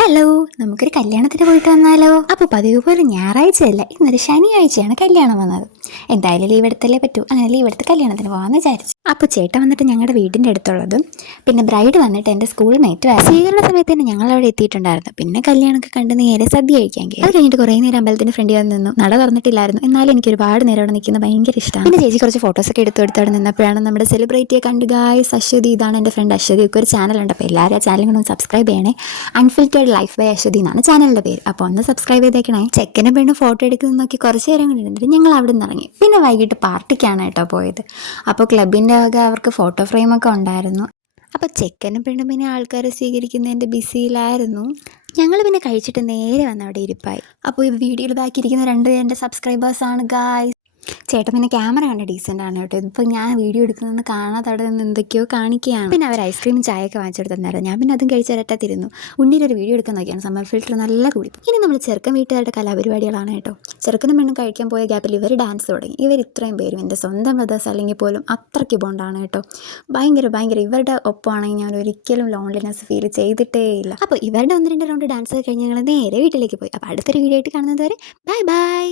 Hello, നമുക്കൊരു കല്യാണത്തിന് പോയിട്ട് വന്നാലോ? അപ്പോൾ പതിവ് പോലെ ഞായറാഴ്ചയല്ല, ഇന്നൊരു ശനിയാഴ്ചയാണ് കല്യാണം വന്നത്. എന്തായാലും ലീവ് എടുത്തല്ലേ പറ്റൂ. അങ്ങനെ ലീവ് എടുത്ത് കല്യാണത്തിന് പോകാമെന്ന് വിചാരിച്ചു. അപ്പോൾ ചേട്ടൻ വന്നിട്ട് ഞങ്ങളുടെ വീടിൻ്റെ അടുത്തുള്ളതും പിന്നെ ബ്രൈഡ് വന്നിട്ട് എൻ്റെ സ്കൂൾ മേറ്റ് സ്വീകരണ സമയത്ത് തന്നെ ഞങ്ങൾ അവിടെ എത്തിയിട്ടുണ്ടായിരുന്നു. പിന്നെ കല്യാണമൊക്കെ കണ്ട് നേരെ സദ്യ കഴിക്കാൻ കയറി. അത് കഴിഞ്ഞിട്ട് കുറേ നേരം അമ്പലത്തിൻ്റെ ഫ്രണ്ടിൽ വന്ന് നിന്നു. നട തുറന്നിട്ടില്ലായിരുന്നു, എന്നാലും എനിക്ക് ഒരുപാട് നേരം അവിടെ നിൽക്കുന്നത് ഭയങ്കര ഇഷ്ടമാണ്. പിന്നെ ചേച്ചി കുറച്ച് ഫോട്ടോസൊക്കെ എടുത്ത് അവിടെ നിന്നപ്പോഴാണ് നമ്മുടെ സെലിബ്രിറ്റിയെ കണ്ട് ഗായ്സ് അശ്വതി. ഇതാണ് എൻ്റെ ഫ്രണ്ട് അശ്വതി. ഒക്കെ ഒരു ചാനലുണ്ട്, അപ്പോൾ എല്ലാവരും ആ ചാനൽ ഒന്ന് സബ്സ്ക്രൈബ് ചെയ്യണേ. അൺഫിൽറ്റേഡ് ലൈഫ് ബൈ അശ്വതി എന്നാണ് ചാനലിൻ്റെ പേര്. അപ്പോൾ ഒന്ന് സബ്സ്ക്രൈബ് ചെയ്തേക്കണേ. ചെക്കനും പെണ്ണും ഫോട്ടോ എടുക്കുന്നത് നോക്കി കുറച്ച് നേരം കൊണ്ടിരുന്നിട്ട് ഞങ്ങൾ അവിടെ നിന്ന് ഇറങ്ങി. പിന്നെ വൈകിട്ട് പാർട്ടിക്കാണ് കേട്ടോ പോയത്. അപ്പോൾ ക്ലബിൻ്റെ വക അവർക്ക് ഫോട്ടോ ഫ്രെയിമൊക്കെ ഉണ്ടായിരുന്നു. അപ്പോൾ ചെക്കനും പെണ്ണും പിന്നെ ആൾക്കാരെ സ്വീകരിക്കുന്നതിൻ്റെ ബിസിയിലായിരുന്നു. ഞങ്ങൾ പിന്നെ കഴിച്ചിട്ട് നേരെ വന്ന് അവിടെ ഇരിപ്പായി. അപ്പോൾ ഈ വീഡിയോയിൽ ബാക്കിയിരിക്കുന്ന 2 എൻ്റെ സബ്സ്ക്രൈബേഴ്സാണ് ഗായ്സ്. ചേട്ടൻ പിന്നെ ക്യാമറ കണ്ട ഡീസൻ്റ് ആണ് കേട്ടോ. ഇതിപ്പോൾ ഞാൻ വീഡിയോ എടുക്കുന്നതെന്ന് കാണാതെ അവിടെ നിന്ന് എന്തൊക്കെയോ കാണിക്കുകയാണ്. പിന്നെ അവർ ഐസ്ക്രീമും ചായയൊക്കെ വാങ്ങിച്ചെടുത്ത് തന്നായിരുന്നു. ഞാൻ പിന്നെ അതും കഴിച്ചൊരറ്റത്തിരുന്നു. ഉണ്ണിയിലൊരു വീഡിയോ എടുക്കാൻ നോക്കിയാണ് സമ്മർ ഫിൽറ്റർ നല്ല കൂടി. ഇനി നമ്മൾ ചെറുക്കൻ വീട്ടുകാരുടെ കലാപരിപാടികളാണ് കേട്ടോ. ചെറുക്കനും പെണ്ണും കഴിക്കാൻ പോയ ഗ്യാപ്പിൽ ഇവർ ഡാൻസ് തുടങ്ങി. ഇവർ ഇത്രയും പേരും എൻ്റെ സ്വന്തം ബ്രദേഴ്സ് അല്ലെങ്കിൽ പോലും അത്രയ്ക്ക് ബോണ്ടാണ് കേട്ടോ. ഭയങ്കര ഇവരുടെ ഒപ്പമാണെങ്കിൽ ഞാൻ ഒരിക്കലും ലോൺലിനെസ് ഫീൽ ചെയ്തിട്ടേ ഇല്ല. അപ്പോൾ ഇവരുടെ 1-2 റൗണ്ട് ഡാൻസ് കഴിഞ്ഞ് ഞങ്ങൾ നേരെ വീട്ടിലേക്ക് പോയി. അപ്പോൾ അടുത്തൊരു വീഡിയോ ആയിട്ട് കാണുന്നത് വരെ ബൈ ബൈ.